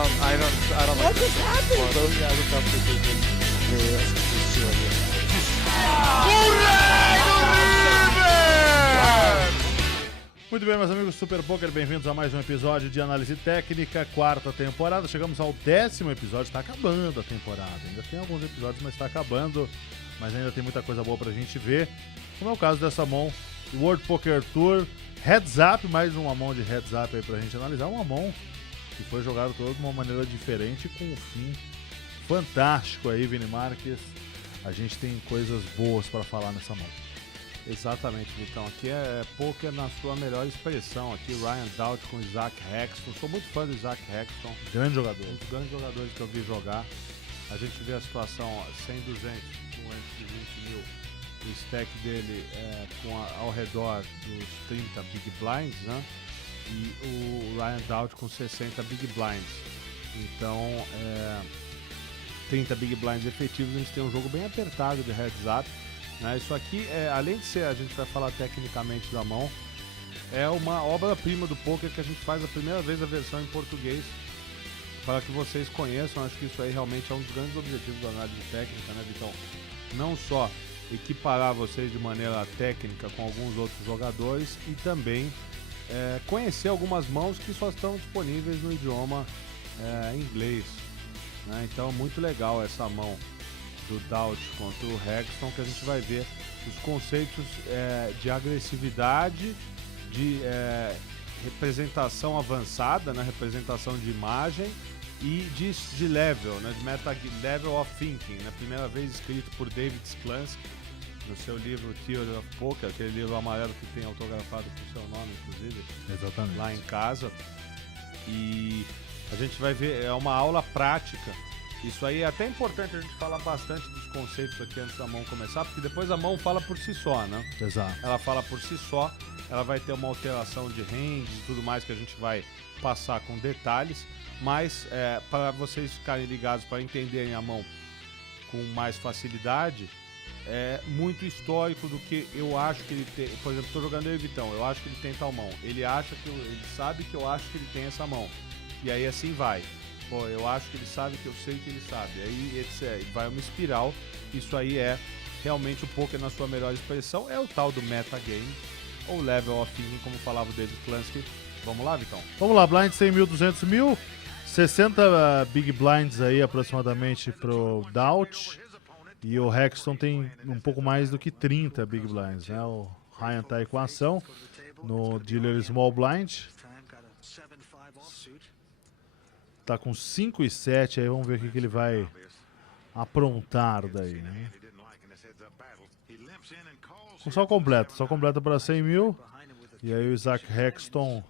don't What like just happened? Muito bem, meus amigos Super Poker, bem-vindos a mais um episódio de Análise Técnica, quarta temporada. Chegamos ao 10º episódio, está acabando a temporada. Ainda tem alguns episódios, mas está acabando. Mas ainda tem muita coisa boa pra gente ver. Como é o caso dessa mão World Poker Tour Heads Up, mais uma mão de Heads Up aí pra gente analisar. Uma mão que foi jogada toda de uma maneira diferente, com um fim fantástico aí, Vini Marques. A gente tem coisas boas pra falar nessa mão. Exatamente, Vitão. Aqui é poker na sua melhor expressão. Aqui Ryan Doubt com Isaac Hexton. Sou muito fã do Isaac Hexton. Grande jogador. Um dos grandes jogadores que eu vi jogar. A gente vê a situação 100, 200, com antes de 20 mil. O stack dele ao redor dos 30 Big Blinds, né? E o Ryan Doubt com 60 Big Blinds. Então, 30 Big Blinds efetivos, a gente tem um jogo bem apertado de heads up. Isso aqui, além de ser, a gente vai falar tecnicamente da mão, é uma obra-prima do poker que a gente faz a primeira vez a versão em português, para que vocês conheçam. Acho que isso aí realmente é um dos grandes objetivos da análise técnica, né, Vitão? Não só equiparar vocês de maneira técnica com alguns outros jogadores e também conhecer algumas mãos que só estão disponíveis no idioma inglês, né? Então, muito legal essa mão do Doubt contra o Hexton, que a gente vai ver os conceitos de agressividade, de representação avançada, né, representação de imagem e de level, né, de level of thinking, né, primeira vez escrito por David Sklansky no seu livro Theory of Poker, aquele livro amarelo que tem autografado com seu nome, inclusive. Exatamente. Lá em casa. E a gente vai ver, é uma aula prática. Isso aí é até importante a gente falar bastante dos conceitos aqui antes da mão começar, porque depois a mão fala por si só, né? Exato. Ela fala por si só, ela vai ter uma alteração de range e tudo mais que a gente vai passar com detalhes, mas para vocês ficarem ligados, para entenderem a mão com mais facilidade, é muito histórico do que eu acho que ele tem. Por exemplo, estou jogando eu e Vitão, eu acho que ele tem tal mão, ele sabe que eu acho que ele tem essa mão, e aí assim vai. Pô, eu acho que ele sabe que eu sei que ele sabe. Aí vai uma espiral. Isso aí é realmente o poker na sua melhor expressão. É o tal do metagame, ou level of thinking, como falava o David Sklansky. Vamos lá, Vitão? Vamos lá, blind 100 mil, 200 mil. 60 big blinds aí aproximadamente pro Doubt. E o Hexton tem um pouco mais do que 30 big blinds, né? O Ryan tá aí com a ação no dealer small blind. Tá com 5 e 7, aí vamos ver o que ele vai aprontar daí, né? Só completa para 100 mil. E aí o Isaac Hexton,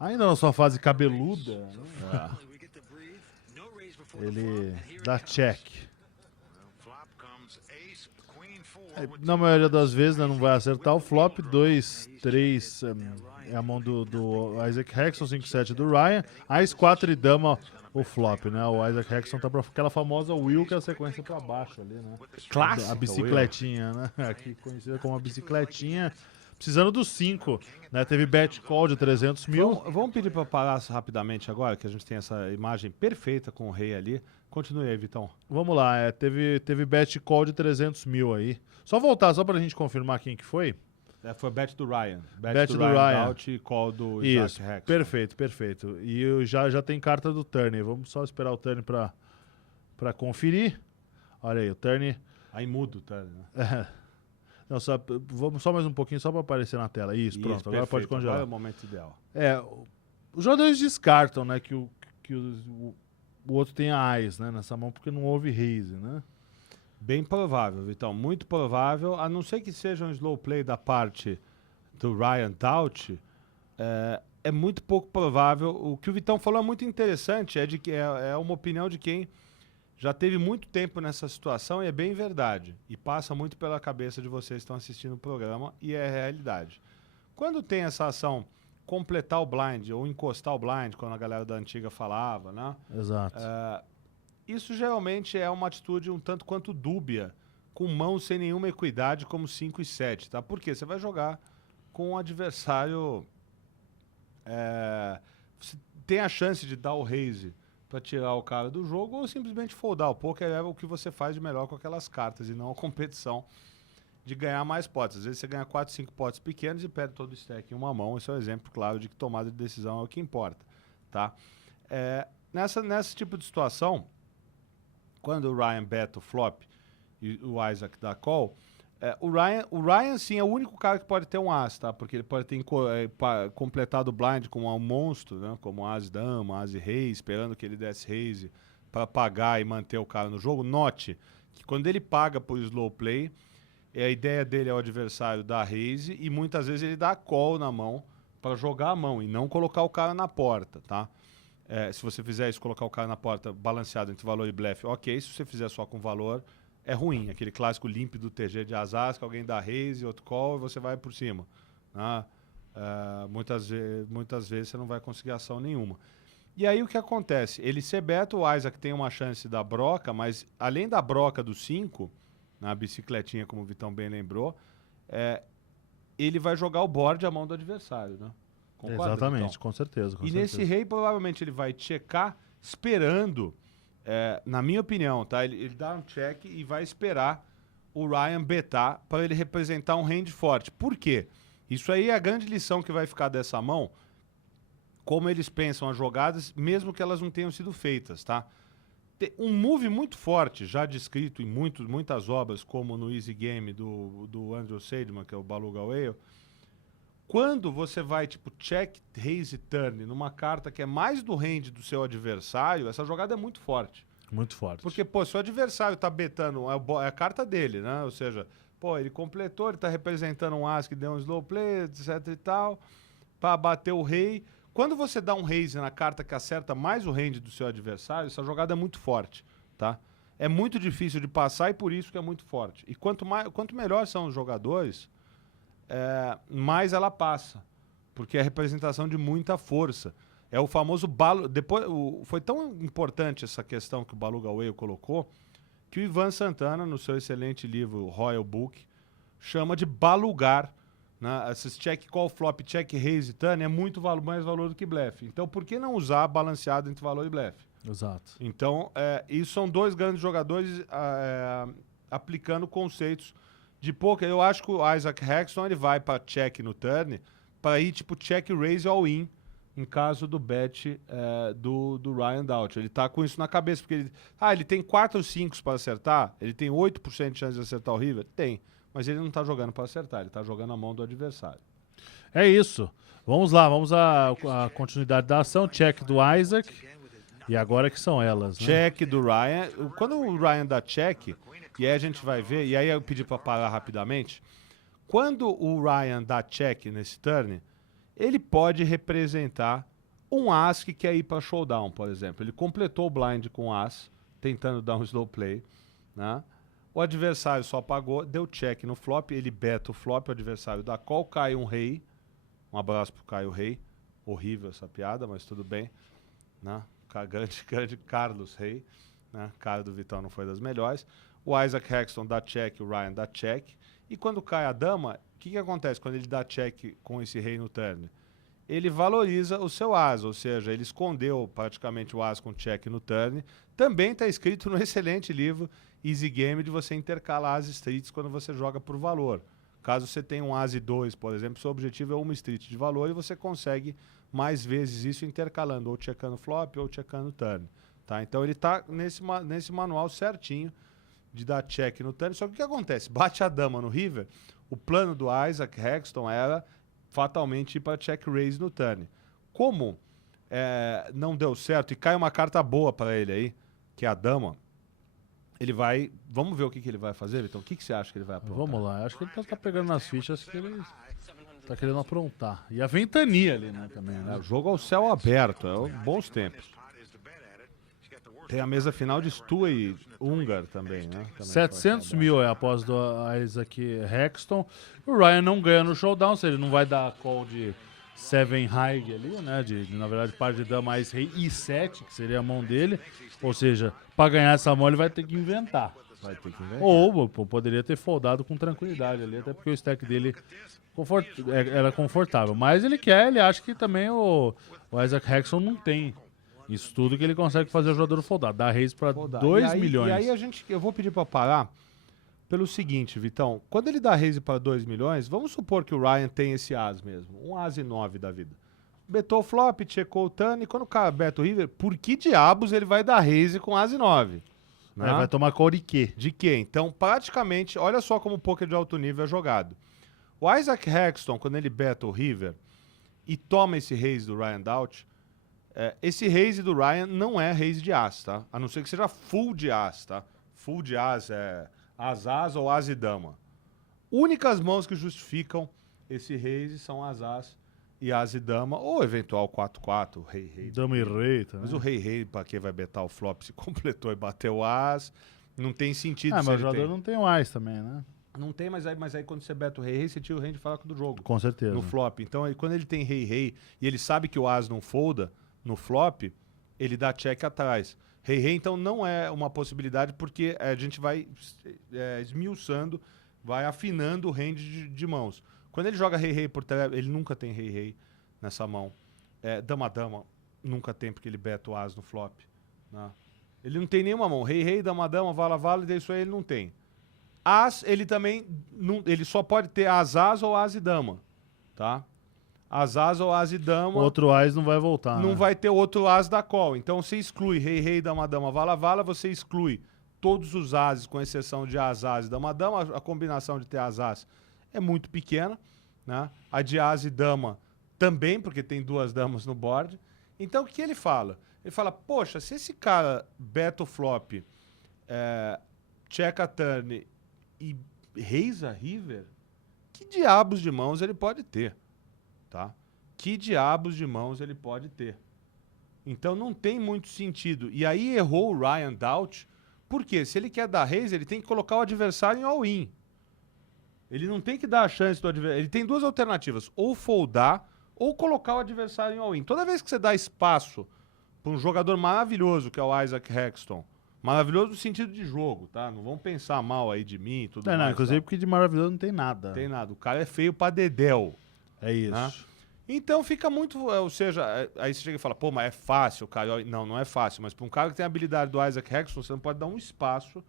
ainda na sua fase cabeluda, né? Ele dá check. Na maioria das vezes, né, não vai acertar o flop. 2, 3 é a mão do Isaac Hexton, 5, 7 do Ryan. Ás 4 e dama o flop, né? O Isaac Hexton tá pra aquela famosa wheel, que é a sequência pra baixo ali, né? Clássica a bicicletinha, né? Aqui conhecida como a bicicletinha. Precisando dos 5, né? Teve bet call de 300 mil. Vamos pedir para parar rapidamente agora, que a gente tem essa imagem perfeita com o rei ali. Continue aí, Vitão. Vamos lá, teve bet call de 300 mil aí. Só voltar, só pra gente confirmar quem que foi. Foi bet do Ryan. Bet do Ryan. Doubt e call do Isaac Isso, Hexton. perfeito. E já tem carta do turn. Vamos só esperar o turn pra conferir. Olha aí, o turn... Aí muda o turn, né? Não, vamos só mais um pouquinho, só pra aparecer na tela. Isso, pronto, perfeito. agora pode congelar. Agora é o momento ideal. Os jogadores descartam, né, que o outro tenha ás, né, nessa mão, porque não houve raise, né? Bem provável, Vitão. Muito provável, a não ser que seja um slow play da parte do Ryan Doubt, é muito pouco provável. O que o Vitão falou é muito interessante, é uma opinião de quem já teve muito tempo nessa situação e é bem verdade. E passa muito pela cabeça de vocês que estão assistindo o programa e é realidade. Quando tem essa ação, completar o blind ou encostar o blind, quando a galera da antiga falava, né? Exato. Isso geralmente é uma atitude um tanto quanto dúbia, com mãos sem nenhuma equidade, como 5 e 7, tá? Porque você vai jogar com um adversário... você tem a chance de dar o raise para tirar o cara do jogo ou simplesmente foldar. O poker é o que você faz de melhor com aquelas cartas e não a competição de ganhar mais potes. Às vezes você ganha 4, 5 potes pequenos e perde todo o stack em uma mão. Esse é um exemplo claro de que tomada de decisão é o que importa, tá? Nesse tipo de situação, quando o Ryan beta o flop e o Isaac dá call, o Ryan sim é o único cara que pode ter um as, tá? Porque ele pode ter completado o blind com um monstro, né? Como as dama, as rei, esperando que ele desse raise para pagar e manter o cara no jogo. Note que quando ele paga por slow play, a ideia dele é o adversário dar raise e muitas vezes ele dá call na mão para jogar a mão e não colocar o cara na porta, tá? Se você fizer isso, colocar o cara na porta balanceado entre valor e blefe, ok. Se você fizer só com valor, é ruim. Aquele clássico limpo do TG de azar, que alguém dá raise, outro call e você vai por cima, né? Muitas vezes você não vai conseguir ação nenhuma. E aí o que acontece? Ele C-beta, o Isaac tem uma chance da broca, mas além da broca do 5, na bicicletinha, como o Vitão bem lembrou, ele vai jogar o board à mão do adversário, né? Concorda, Exatamente, Vitão? com certeza. Nesse rei, provavelmente ele vai checar esperando, na minha opinião, tá? Ele dá um check e vai esperar o Ryan betar para ele representar um hand forte. Por quê? Isso aí é a grande lição que vai ficar dessa mão, como eles pensam as jogadas, mesmo que elas não tenham sido feitas, tá? Um move muito forte, já descrito em muitas obras, como no Easy Game do Andrew Seidman, que é o Beluga Whale, quando você vai, tipo, check, raise, turn, numa carta que é mais do range do seu adversário, essa jogada é muito forte. Muito forte. Porque, pô, se o adversário tá betando, é a carta dele, né? Ou seja, pô, ele completou, ele tá representando um as que deu um slow play, etc e tal, pra bater o rei. Quando você dá um raise na carta que acerta mais o range do seu adversário, essa jogada é muito forte, tá? É muito difícil de passar e por isso que é muito forte. E quanto melhor são os jogadores, mais ela passa, porque é a representação de muita força. É o famoso foi tão importante essa questão que o Beluga Whale colocou, que o Ivan Santana, no seu excelente livro Royal Book, chama de balugar, né? Esses check call flop, check raise turn é muito mais valor do que blefe. Então por que não usar balanceado entre valor e blefe? Exato. Então isso são dois grandes jogadores aplicando conceitos de poker. Eu acho que o Isaac Hexton ele vai para check no turn, para ir tipo check raise all in, em caso do bet do Ryan Doubt. Ele tá com isso na cabeça, porque ele tem 4 ou 5 para acertar, ele tem 8% de chance de acertar o river? Tem, mas ele não tá jogando para acertar, ele tá jogando a mão do adversário. É isso. Vamos lá, vamos à continuidade da ação. Check do Isaac. E agora que são elas, né? Check do Ryan. Quando o Ryan dá check, e aí a gente vai ver, e aí eu pedi para parar rapidamente, quando o Ryan dá check nesse turn, ele pode representar um as que quer ir para showdown, por exemplo. Ele completou o blind com as, tentando dar um slow play, né? O adversário só pagou, deu check no flop, ele beta o flop, o adversário dá call, cai um rei. Um abraço pro Caio Rei. Horrível essa piada, mas tudo bem, né? Grande Carlos Rei, né? Cara do Vitão não foi das melhores. O Isaac Hexton dá check, o Ryan dá check. E quando cai a dama, o que acontece quando ele dá check com esse rei no turn? Ele valoriza o seu as, ou seja, ele escondeu praticamente o as com check no turn. Também está escrito no excelente livro Easy Game de você intercalar as streets quando você joga por valor. Caso você tenha um as e 2, por exemplo, seu objetivo é uma street de valor e você consegue mais vezes isso intercalando, ou checando flop ou checando turn. Tá? Então ele está nesse manual certinho de dar check no turn. Só que o que acontece? Bate a dama no river, o plano do Isaac Hexton era fatalmente ir para check raise no turn. Como não deu certo e cai uma carta boa para ele aí, que é a dama, ele vai... Vamos ver o que ele vai fazer, então. O que você acha que ele vai aprontar? Vamos lá. Acho que ele tá pegando nas fichas que ele tá querendo aprontar. E a ventania ali, né, também. Né? O jogo ao céu aberto, bons tempos. Tem a mesa final de Stu e Ungar também, né? Também 700 mil é a após do Isaac Hexton. O Ryan não ganha no showdown, ou seja, ele não vai dar call de 7 high ali, né? Na verdade, par de dama mais rei e 7, que seria a mão dele. Ou seja, para ganhar essa mão ele vai ter que inventar. Ou poderia ter foldado com tranquilidade ali, até porque o stack dele era confortável. Mas ele acha que também o Isaac Hexton não tem Isso tudo que ele consegue fazer o jogador foldar. Dá raise pra 2 milhões. E aí eu vou pedir pra parar pelo seguinte, Vitão. Quando ele dá raise pra 2 milhões, vamos supor que o Ryan tem esse as mesmo. Um as e 9 da vida. Betou o flop, checou o turn. E quando o cara beta o river, por que diabos ele vai dar raise com as e 9? Né? Vai tomar call de quê? De quê? Então, praticamente, olha só como o poker de alto nível é jogado. O Isaac Hexton, quando ele beta o river e toma esse raise do Ryan Doubt, esse raise do Ryan não é raise de as, tá? A não ser que seja full de as, tá? Full de as é as ou as e dama. Únicas mãos que justificam esse raise são as e as e dama, ou eventual 4-4, rei. Dama e rei, tá? Mas o rei, pra que vai betar o flop se completou e bateu o as, não tem sentido. Mas o jogador não tem o as também, né? Não tem, mas aí quando você beta o rei, você tira o range fraco do jogo. Com certeza. No flop. Então, aí, quando ele tem rei e ele sabe que o as não folda no flop, ele dá check atrás. Rei, então, não é uma possibilidade porque a gente vai esmiuçando, vai afinando o range de mãos. Quando ele joga rei por trás, ele nunca tem rei nessa mão. Dama, nunca tem porque ele beta o as no flop. Né? Ele não tem nenhuma mão. Rei, dama, vala, e isso aí ele não tem. As, ele também, ele só pode ter as ou as e dama, tá? As ou as e dama. Outro as não vai voltar, Não né? vai ter outro as da call. Então você exclui rei, dama, vala, você exclui todos os ases, com exceção de as e dama. A combinação de ter as é muito pequena, né? A de as e dama também, porque tem 2 damas no board. Então o que ele fala? Ele fala, poxa, se esse cara beta o flop, check a turn e raise a river, que diabos de mãos ele pode ter, tá? Que diabos de mãos ele pode ter. Então não tem muito sentido. E aí errou o Ryan Doubt, porque se ele quer dar raise, ele tem que colocar o adversário em all-in. Ele não tem que dar a chance do adversário. Ele tem 2 alternativas, ou foldar, ou colocar o adversário em all-in. Toda vez que você dá espaço para um jogador maravilhoso, que é o Isaac Hexton, maravilhoso no sentido de jogo, tá? Não vão pensar mal aí de mim e tudo mais. Não, inclusive tá? porque de maravilhoso não tem nada. Não tem nada. O cara é feio pra dedéu. É isso. Né? Então fica muito... Ou seja, aí você chega e fala, pô, mas é fácil, cara. Não é fácil. Mas pra um cara que tem a habilidade do Isaac Hexton, você não pode dar um espaço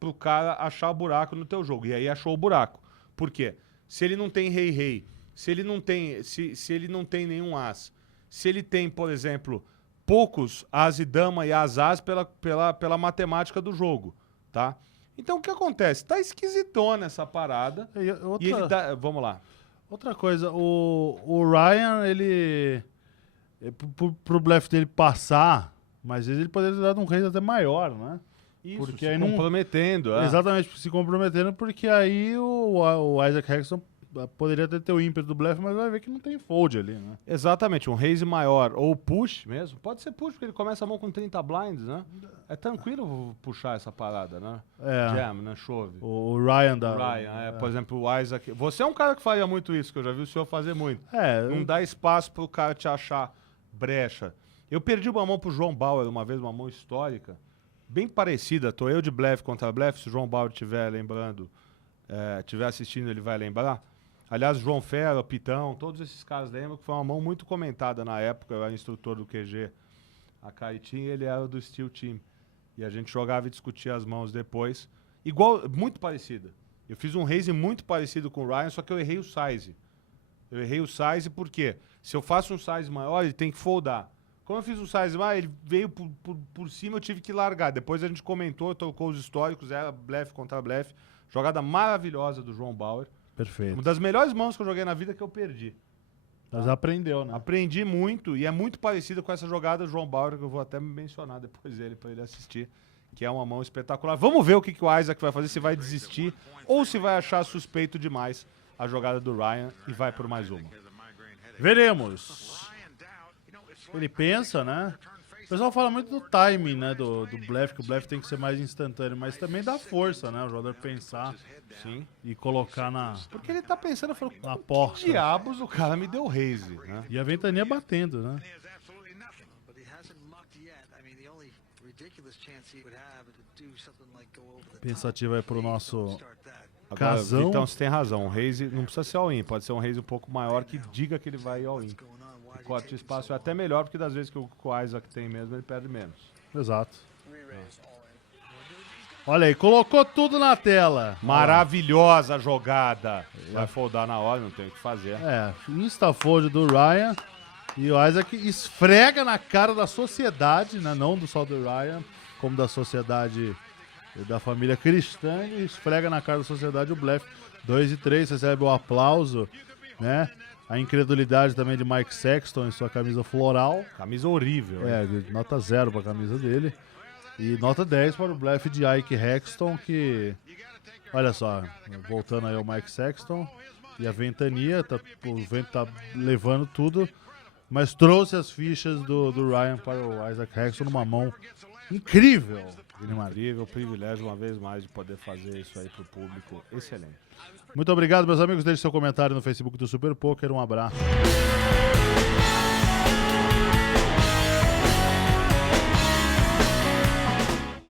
pro cara achar o buraco no teu jogo. E aí achou o buraco. Por quê? Se ele não tem rei, se ele não tem, se ele não tem nenhum as, se ele tem, por exemplo, poucos as e dama e as pela matemática do jogo, tá? Então o que acontece? Tá esquisitona essa parada. E ele dá, vamos lá. Outra coisa, o Ryan, ele... Pro blefe dele passar, mas às vezes ele poderia ter dado um raise até maior, né? Isso, porque se aí comprometendo. Exatamente, se comprometendo, porque aí o Isaac Hexton poderia ter o ímpeto do blefe, mas vai ver que não tem fold ali, né? Exatamente, um raise maior ou push mesmo. Pode ser push, porque ele começa a mão com 30 blinds, né? É tranquilo puxar essa parada, né? Jam, né? Chove. O Ryan da... Por exemplo, o Isaac... Você é um cara que faria muito isso, que eu já vi o senhor fazer muito. Não dá espaço pro cara te achar brecha. Eu perdi uma mão pro João Bauer uma vez, uma mão histórica, bem parecida. Tô eu de blefe contra blefe, se o João Bauer estiver lembrando, estiver assistindo, ele vai lembrar. Aliás, João Ferro, Pitão, todos esses caras lembram que foi uma mão muito comentada na época. Eu era instrutor do QG, a Caitim, ele era do Steel Team. E a gente jogava e discutia as mãos depois. Igual, muito parecida. Eu fiz um raise muito parecido com o Ryan, só que eu errei o size. Eu errei o size porque se eu faço um size maior, ele tem que foldar. Como eu fiz um size maior, ele veio por cima, eu tive que largar. Depois a gente comentou, trocou os históricos, era blefe contra blefe. Jogada maravilhosa do João Bauer. Perfeito. Uma das melhores mãos que eu joguei na vida que eu perdi. Mas aprendeu, né? Aprendi muito e é muito parecida com essa jogada do João Bauer, que eu vou até mencionar depois dele, para ele assistir, que é uma mão espetacular. Vamos ver o que o Isaac vai fazer, se vai desistir ou se vai achar suspeito demais a jogada do Ryan e vai por mais uma. Veremos. Ele pensa, né? O pessoal fala muito do timing, né? Do blefe, que o blefe tem que ser mais instantâneo, mas também dá força, né? O jogador pensar e colocar na... Porque ele tá pensando, falou, na porta. Que diabos o cara me deu raise, né? E a ventania batendo, né? Pensativa aí pro nosso Casão. Então você tem razão, um raise não precisa ser all-in, pode ser um raise um pouco maior que diga que ele vai all-in. corte de espaço é até melhor, porque das vezes que o Isaac tem mesmo, ele perde menos. Exato. Olha aí, colocou tudo na tela. Maravilhosa jogada. Vai foldar na hora, não tem o que fazer. Insta-fold do Ryan. E o Isaac esfrega na cara da sociedade, né? Não só do Ryan, como da sociedade da família cristã. E esfrega na cara da sociedade o blefe. 2 e 3, recebe o aplauso, né? A incredulidade também de Mike Sexton em sua camisa floral. Camisa horrível. Nota 0 para a camisa dele. E nota 10 para o blefe de Ike Hexton, que... Olha só, voltando aí ao Mike Sexton. E a ventania, o vento tá levando tudo. Mas trouxe as fichas do Ryan para o Isaac Hexton numa mão incrível. Incrível, privilégio uma vez mais de poder fazer isso aí pro público. Excelente. Muito obrigado, meus amigos. Deixe seu comentário no Facebook do Super Poker. Um abraço.